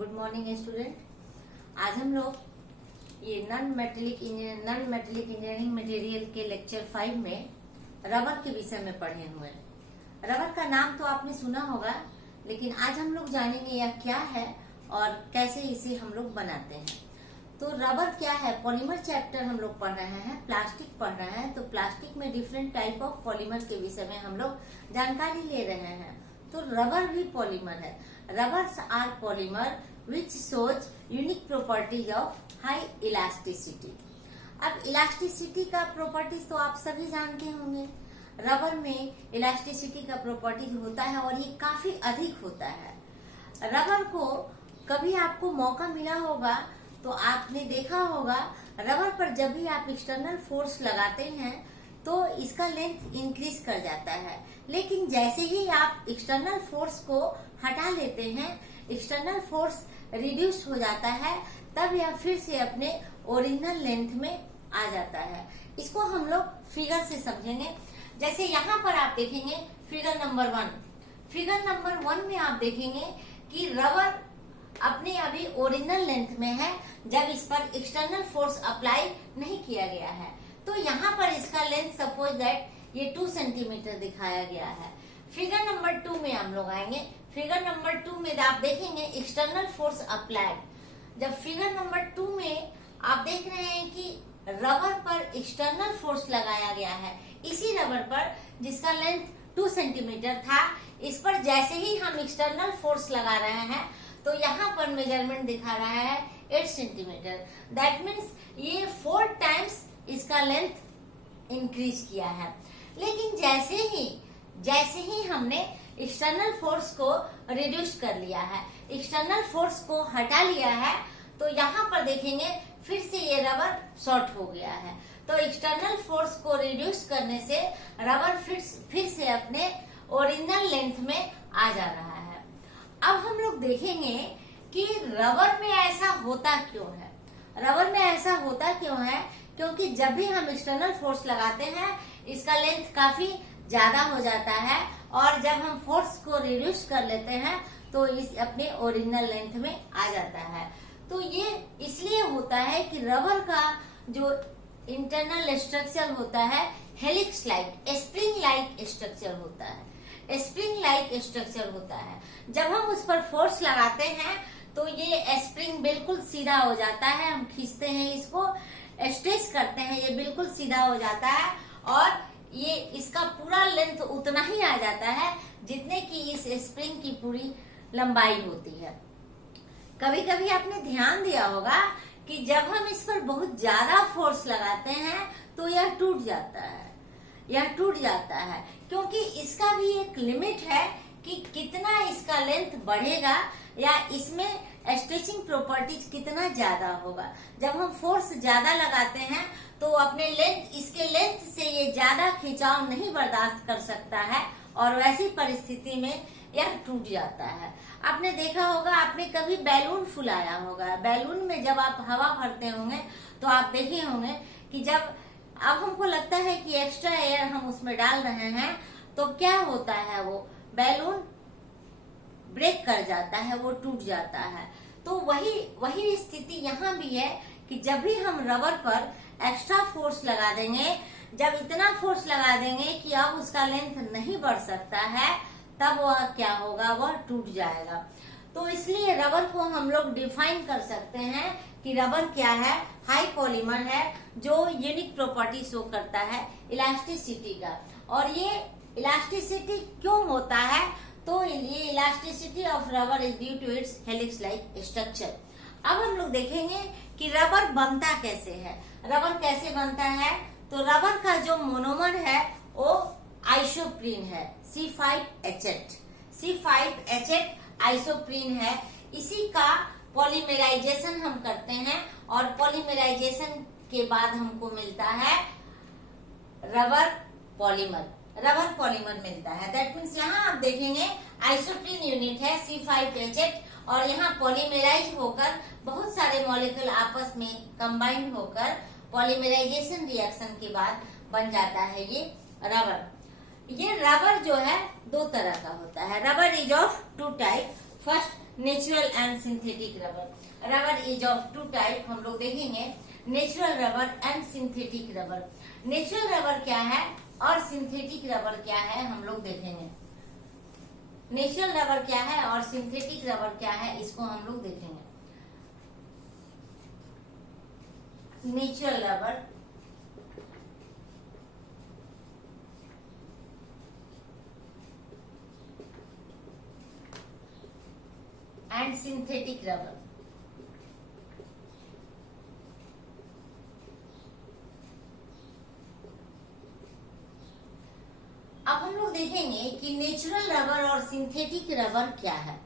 Good morning student. आज हम लोग ये नॉन मेटेलिक इंजीनियरिंग मटेरियल के लेक्चर 5 में रबर के विषय में पढ़े हुए हैं। रबर का नाम तो आपने सुना होगा, लेकिन आज हम लोग जानेंगे यह क्या है और कैसे इसे हम लोग बनाते हैं। तो रबर क्या है? पॉलीमर चैप्टर हम लोग पढ़ रहे हैं, प्लास्टिक पढ़ रहे हैं। तो प्लास्टिक में डिफरेंट टाइप ऑफ पॉलीमर के विषय में हम लोग जानकारी ले रहे हैं। तो रबर भी पॉलीमर है। Rubbers are polymer which shows unique properties of high elasticity. अब इलास्टिसिटी का प्रॉपर्टीज तो आप सभी जानते होंगे। रबर में इलास्टिसिटी का प्रॉपर्टीज होता है और ये काफी अधिक होता है। रबर को कभी आपको मौका मिला होगा तो आपने देखा होगा, रबर पर जब भी आप एक्सटर्नल फोर्स लगाते हैं तो इसका लेंथ इंक्रीज कर जाता है। लेकिन जैसे ही आप एक्सटर्नल फोर्स को हटा लेते हैं, एक्सटर्नल फोर्स रिड्यूस हो जाता है, तब यह फिर से अपने ओरिजिनल लेंथ में आ जाता है। इसको हम लोग फिगर से समझेंगे। जैसे यहाँ पर आप देखेंगे फिगर नंबर 1। फिगर नंबर 1 में आप देखेंगे कि रबर अपने अभी ओरिजिनल लेंथ में है जब इस पर एक्सटर्नल फोर्स अप्लाई नहीं किया गया है। तो यहाँ पर इसका लेंथ सपोज दैट ये 2 सेंटीमीटर दिखाया गया है। फिगर नंबर 2 में हम लोग आएंगे। फिगर नंबर 2 में आप देखेंगे एक्सटर्नल फोर्स अप्लाइड। जब फिगर नंबर 2 में आप देख रहे हैं कि रबर पर एक्सटर्नल फोर्स लगाया गया है, इसी रबर पर जिसका लेंथ 2 सेंटीमीटर था, इस पर जैसे ही हम एक्सटर्नल फोर्स लगा रहे हैं तो यहाँ पर मेजरमेंट दिखा रहा है 8 सेंटीमीटर। दैट मीन्स ये 4 टाइम्स इसका लेंथ इंक्रीज किया है। लेकिन जैसे ही हमने एक्सटर्नल फोर्स को रिड्यूस कर लिया है, एक्सटर्नल फोर्स को हटा लिया है, तो यहाँ पर देखेंगे फिर से ये रबर शॉर्ट हो गया है। तो एक्सटर्नल फोर्स को रिड्यूस करने से रबर फिर से अपने ओरिजिनल लेंथ में आ जा रहा है। अब हम लोग देखेंगे कि रबर में ऐसा होता क्यों है। रबर में ऐसा होता क्यों है? क्योंकि जब भी हम एक्सटर्नल फोर्स लगाते हैं इसका लेंथ काफी ज्यादा हो जाता है, और जब हम फोर्स को रिड्यूस कर लेते हैं तो इस अपने ओरिजिनल लेंथ में आ जाता है। तो ये इसलिए होता है कि रबर का जो इंटरनल स्ट्रक्चर होता है helix like, spring like structure होता है। स्प्रिंग लाइक स्ट्रक्चर होता है। जब हम उस पर फोर्स लगाते हैं तो ये स्प्रिंग बिल्कुल सीधा हो जाता है। हम खींचते हैं, इसको स्ट्रेच करते हैं, ये बिल्कुल सीधा हो जाता है और ये इसका पूरा लेंथ उतना ही आ जाता है जितने की इस स्प्रिंग की पूरी लंबाई होती है। कभी कभी आपने ध्यान दिया होगा कि जब हम इस पर बहुत ज्यादा फोर्स लगाते हैं तो यह टूट जाता है, क्योंकि इसका भी एक लिमिट है कि कितना इसका लेंथ बढ़ेगा या इसमें स्ट्रेचिंग प्रॉपर्टीज कितना ज्यादा होगा। जब हम फोर्स ज्यादा लगाते हैं तो अपने इसके लेंथ से ये ज्यादा खिंचाव नहीं बर्दाश्त कर सकता है और वैसी परिस्थिति में यह टूट जाता है। आपने देखा होगा, आपने कभी बैलून फुलाया होगा। बैलून में जब आप हवा भरते होंगे तो आप देखे होंगे कि जब अब हमको लगता है कि एक्स्ट्रा एयर हम उसमें डाल रहे हैं तो क्या होता है, वो बैलून ब्रेक कर जाता है, वो टूट जाता है। तो वही स्थिति यहाँ भी है कि जब भी हम रबर पर एक्स्ट्रा फोर्स लगा देंगे, जब इतना फोर्स लगा देंगे कि अब उसका लेंथ नहीं बढ़ सकता है, तब वह क्या होगा, वह टूट जाएगा। तो इसलिए रबर को हम लोग डिफाइन कर सकते हैं कि रबर क्या है, हाई पॉलीमर है जो यूनिक प्रॉपर्टी शो करता है इलास्टिसिटी का। और ये इलास्टिसिटी क्यों होता है? तो ये elasticity of rubber is due to its helix like structure. अब हम लोग देखेंगे कि रबर बनता कैसे है। रबर कैसे बनता है? तो रबर का जो मोनोमर है वो आइसोप्रीन है, C5H8। C5H8 आइसोप्रीन है। इसी का पॉलीमराइजेशन हम करते हैं और पॉलीमराइजेशन के बाद हमको मिलता है रबर पॉलीमर मिलता है। दैट मीन्स यहाँ आप देखेंगे आइसोप्रीन यूनिट है C5H8 और यहाँ पॉलीमराइज होकर बहुत सारे मॉलिक्यूल आपस में कंबाइंड होकर पॉलीमराइजेशन रिएक्शन के बाद बन जाता है ये रबर। ये रबर जो है 2 तरह का होता है। Rubber is of 2 type. First natural and synthetic rubber. Rubber is of two type, हम लोग देखेंगे natural rubber and synthetic rubber. Natural rubber क्या है और सिंथेटिक रबर क्या है हम लोग देखेंगे। नेचुरल रबर क्या है और सिंथेटिक रबर क्या है इसको हम लोग देखेंगे। Natural rubber and synthetic rubber. अब हम लोग देखेंगे कि नेचुरल रबर और सिंथेटिक रबर क्या है।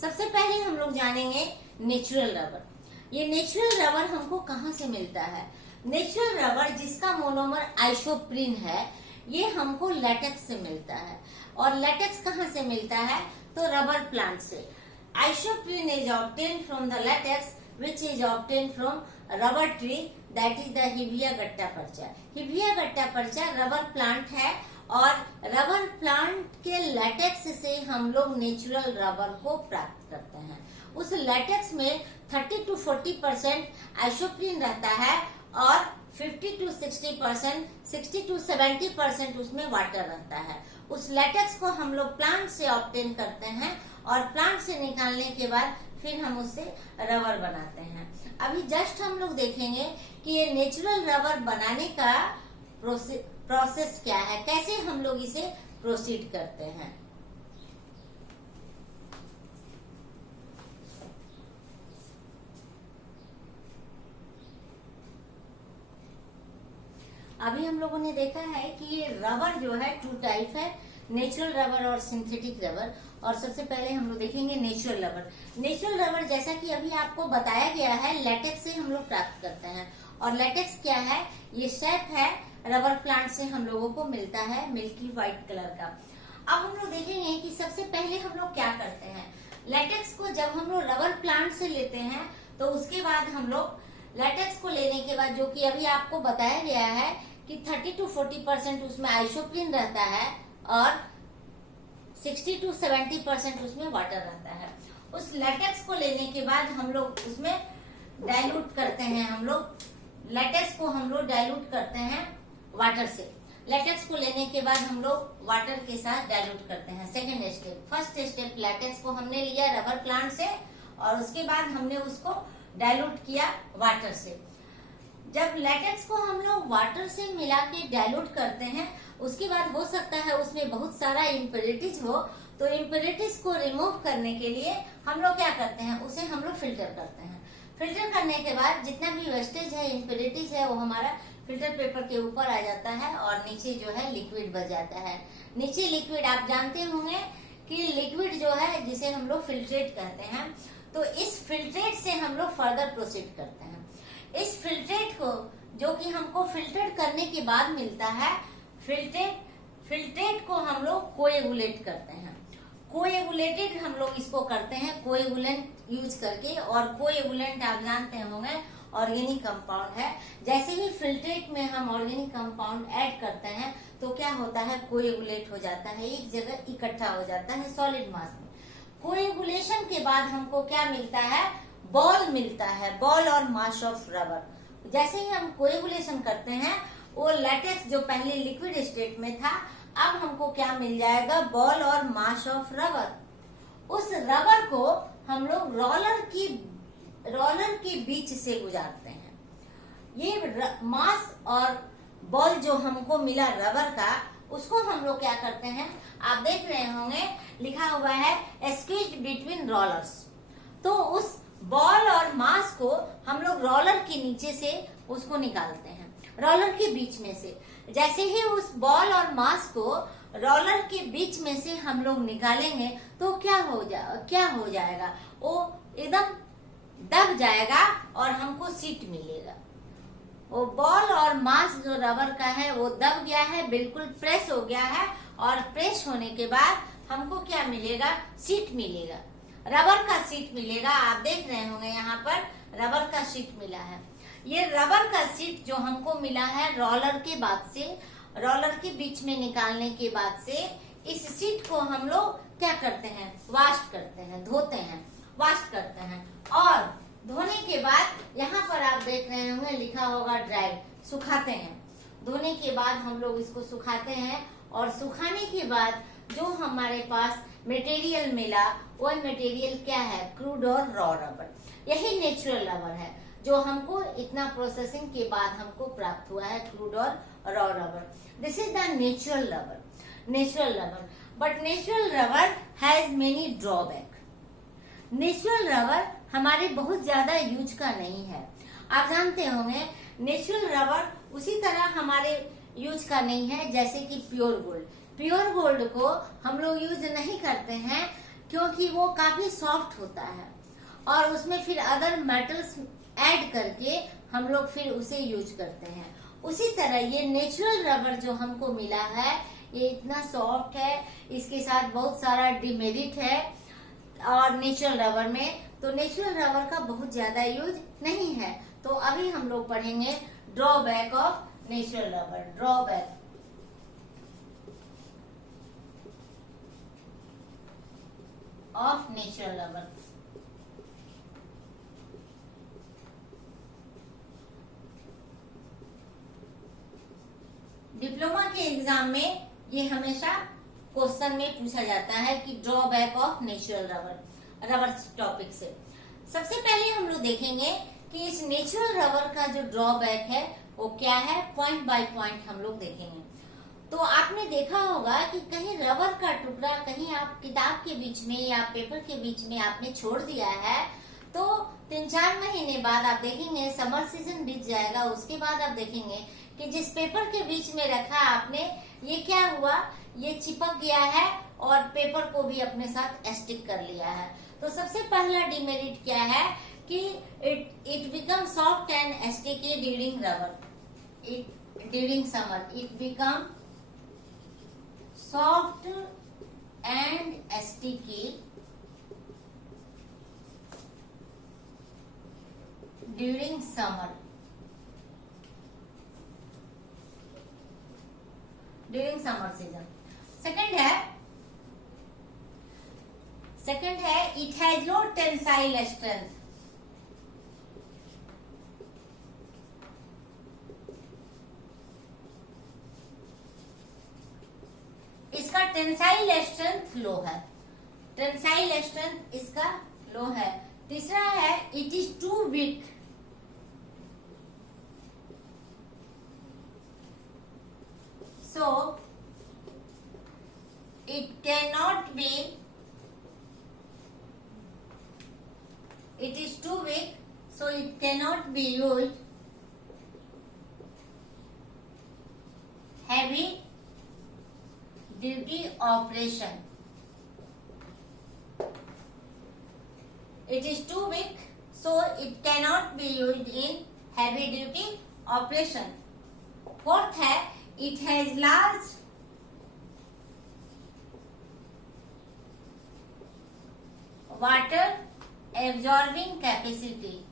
सबसे पहले हम लोग जानेंगे नेचुरल रबर। ये नेचुरल रबर हमको कहाँ से मिलता है। नेचुरल रबर जिसका मोनोमर आइसोप्रीन है ये हमको लेटेक्स से मिलता है। और लेटेक्स कहाँ से मिलता है तो रबर प्लांट से। Isoprene is obtained from the latex which is obtained from rubber tree, that is the hevea gutta percha. Hevea gutta परचा रबर प्लांट है और रबर प्लांट के लेटेक्स से हम लोग नेचुरल रबर को प्राप्त करते हैं। उस लेटेक्स में 30 to 40% आइसोप्रीन रहता है और 50 to 60%, 60 to 70% उसमें वाटर रहता है। उस लेटेक्स को हम लोग प्लांट से ऑब्टेन करते हैं और प्लांट से निकालने के बाद फिर हम उससे रबर बनाते हैं। अभी जस्ट हम लोग देखेंगे कि ये नेचुरल रबर बनाने का प्रोसेस क्या है, कैसे हम लोग इसे प्रोसीड करते हैं। अभी हम लोगों ने देखा है कि ये रबर जो है टू टाइप है, नेचुरल रबर और सिंथेटिक रबर। और सबसे पहले हम लोग देखेंगे नेचुरल रबर। नेचुरल रबर जैसा कि अभी आपको बताया गया है लेटेक्स से हम लोग प्राप्त करते हैं। और लेटेक्स क्या है, ये शेप है रबर प्लांट से हम लोगों को मिलता है मिल्की व्हाइट कलर का। अब हम लोग देखेंगे कि सबसे पहले हम लोग क्या करते हैं। लेटेक्स को जब हम लोग रबर प्लांट से लेते हैं तो उसके बाद हम लोग लेटेक्स को लेने के बाद जो कि अभी आपको बताया गया है कि 30 to 40% उसमें आइसोप्रीन रहता है और 60 to 70% उसमें वाटर रहता है। उस लेटेक्स को लेने के बाद हम लोग उसमें डाइल्यूट करते हैं। हम लोग लेटेक्स को हम लोग डाइल्यूट करते हैं वाटर से। लेटेक्स को लेने के बाद हम लोग वाटर के साथ डाइल्यूट करते हैं। Second step, first step latex को हमने लिया रबर प्लांट से और उसके बाद हमने उसको डाइल्यूट किया वाटर से। जब लेटेक्स को हम लोग वाटर से मिला के डाइल्यूट करते हैं उसके बाद हो सकता है उसमें बहुत सारा इम्प्योरिटीज हो, तो इम्प्योरिटीज को रिमूव करने के लिए हम लोग क्या करते हैं, उसे हम लोग फिल्टर करते हैं। फिल्टर करने के बाद जितना भी वेस्टेज है, इम्प्योरिटीज है, वो हमारा फिल्टर पेपर के ऊपर आ जाता है और नीचे जो है लिक्विड बच जाता है। नीचे लिक्विड आप जानते होंगे कि लिक्विड जो है जिसे हम लोग फिल्ट्रेट कहते हैं, तो इस फिल्ट्रेट से हम लोग फर्दर प्रोसीड करते हैं। इस फिल्ट्रेट को जो कि हमको फिल्टर करने के बाद मिलता है, फिल्ट्रेट को हम लोग कोएगुलेट करते हैं। कोएगुलेटेड हम लोग इसको करते हैं कोएगुलेंट यूज करके। और कोएगुलेंट आप जानते होंगे ऑर्गेनिक कंपाउंड है। जैसे ही फिल्ट्रेट में हम ऑर्गेनिक कंपाउंड ऐड करते हैं तो क्या होता है, कोएगुलेट हो जाता है, एक जगह इकट्ठा हो जाता है सॉलिड मास में। कोएगुलेशन के बाद हमको क्या मिलता है, बॉल मिलता है, बॉल और मास ऑफ रबर। जैसे ही हम कोएगुलेशन करते हैं वो लेटेक्स जो पहले लिक्विड स्टेट में था, अब हमको क्या मिल जाएगा, बॉल और मास ऑफ रबर। उस रबर को हम लोग रोलर के बीच से गुजारते हैं। ये मास और बॉल जो हमको मिला रबर का, उसको हम लोग क्या करते हैं, आप देख रहे होंगे लिखा हुआ है स्क्वीज्ड बिटवीन रोलर्स। तो उस बॉल और मास को हम लोग रोलर के नीचे से उसको निकालते हैं, रोलर के बीच में से। जैसे ही उस बॉल और मास को रोलर के बीच में से हम लोग निकालेंगे तो क्या हो जाएगा, वो एकदम दब जाएगा और हमको सीट मिलेगा। वो बॉल और मास जो रबर का है वो दब गया है, बिल्कुल प्रेस हो गया है। और प्रेस होने के बाद हमको क्या मिलेगा, सीट मिलेगा, रबर का सीट मिलेगा। आप देख रहे होंगे यहाँ पर रबर का सीट मिला है। ये रबर का सीट जो हमको मिला है रोलर के बाद से, रोलर के बीच में निकालने के बाद से, इस सीट को हम लोग क्या करते हैं, वॉश करते हैं, धोते हैं। वॉश करते हैं। और धोने के बाद यहाँ पर आप देख रहे होंगे लिखा होगा ड्राई, सुखाते हैं। धोने के बाद हम लोग इसको सुखाते हैं और सुखाने के बाद जो हमारे पास मटेरियल मिला वह मटेरियल क्या है, क्रूड और रॉ रबर। यही नेचुरल रबर है जो हमको इतना प्रोसेसिंग के बाद हमको प्राप्त हुआ है, क्रूड और raw rubber. This is the natural rubber. But natural rubber has many drawback. Natural rubber हमारे बहुत ज्यादा यूज का नहीं है। आप जानते होंगे नेचुरल रबर उसी तरह हमारे यूज का नहीं है जैसे कि प्योर गोल्ड। प्योर गोल्ड को हम लोग यूज नहीं करते हैं क्योंकि वो काफी सॉफ्ट होता है और उसमें फिर अदर मेटल्स ऐड करके हम लोग फिर उसे यूज करते हैं। उसी तरह ये नेचुरल रबर जो हमको मिला है ये इतना सॉफ्ट है, इसके साथ बहुत सारा डिमेरिट है और नेचुरल रबर में, तो नेचुरल रबर का बहुत ज्यादा यूज नहीं है। तो अभी हम लोग पढ़ेंगे drawback of natural rubber. Drawback of natural rubber. Diploma के एग्जाम में ये हमेशा क्वेश्चन में पूछा जाता है कि drawback of natural rubber topic से। सबसे पहले हम लोग देखेंगे कि इस नेचुरल रबर का जो ड्रॉबैक है वो क्या है, पॉइंट बाय पॉइंट हम लोग देखेंगे। तो आपने देखा होगा कि कहीं रबर का टुकड़ा कहीं आप किताब के बीच में या पेपर के बीच में आपने छोड़ दिया है तो 3-4 महीने बाद आप देखेंगे, समर सीजन बीत जाएगा, उसके बाद आप देखेंगे कि जिस पेपर के बीच में रखा आपने ये क्या हुआ, ये चिपक गया है और पेपर को भी अपने साथ स्टिक कर लिया है। तो सबसे पहला डिमेरिट क्या है कि it become soft and sticky during summer. It become soft and sticky during summer. During summer season. Second है it has low tensile strength. इसका टेंसाइल स्ट्रेंथ लो है। टेंसाइल स्ट्रेंथ इसका लो है। तीसरा है it is too weak. So it cannot be, it is too weak, so it cannot be used heavy duty operation. It is too weak, so it cannot be used in heavy duty operation. Fourth है it has large water absorbing capacity.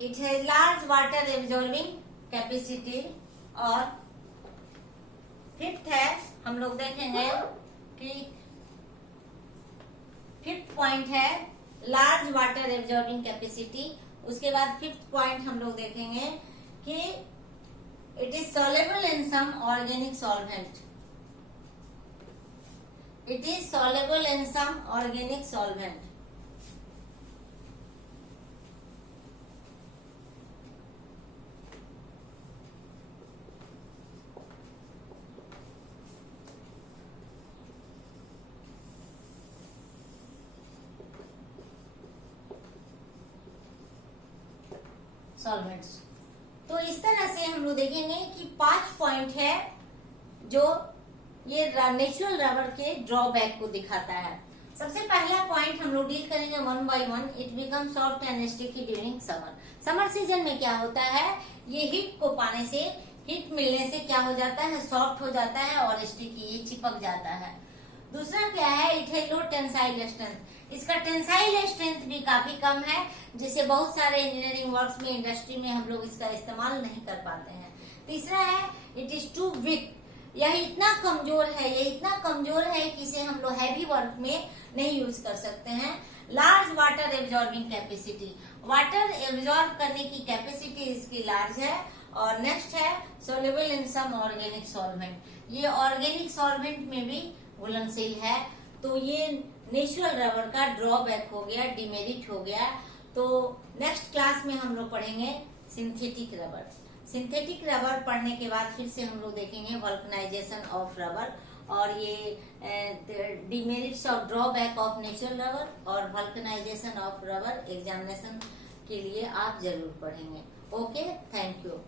It has large water absorbing capacity। और fifth है हम लोग देखेंगे कि fifth point है large water absorbing capacity. उसके बाद फिफ्थ पॉइंट हम लोग देखेंगे कि it is soluble in some organic solvent. It is soluble in some organic solvent. Solvents. तो इस तरह से हम लोग देखेंगे कि 5 पॉइंट है जो ये नेचुरल रबर के ड्रॉबैक को दिखाता है। सबसे पहला पॉइंट हम लोग डील करेंगे 1 by 1। It become soft and sticky during summer. Summer season में क्या होता है, ये हीट को पाने से, हीट मिलने से क्या हो जाता है, सॉफ्ट हो जाता है और स्टिकी, ये चिपक जाता है। दूसरा क्या है, इट है लो टेंसाइल स्ट्रेंथ। इसका टेंसाइल स्ट्रेंथ भी काफी कम है, जिसे बहुत सारे इंजीनियरिंग वर्क्स में, इंडस्ट्री में हम लोग इसका इस्तेमाल नहीं कर पाते हैं। तीसरा है इट इज टू वीक, यह इतना कमजोर है, ये इतना कमजोर है कि इसे हम लोग हैवी वर्क में नहीं यूज कर सकते हैं। Large water absorbing capacity, water absorb करने की कैपेसिटी इसकी लार्ज है। और नेक्स्ट है सोल्युबल इन सम ऑर्गेनिक सॉल्वेंट, ये ऑर्गेनिक सॉल्वेंट में भी घुलनशील है। तो ये नेचुरल रबर का ड्रॉबैक हो गया, डिमेरिट हो गया। तो नेक्स्ट क्लास में हम लोग पढ़ेंगे सिंथेटिक रबर। सिंथेटिक रबर पढ़ने के बाद फिर से हम लोग देखेंगे वल्कनाइजेशन ऑफ रबर, और ये demerits of drawback of natural rubber और वल्कनाइजेशन ऑफ रबर एग्जामिनेशन के लिए आप जरूर पढ़ेंगे। Okay, thank you.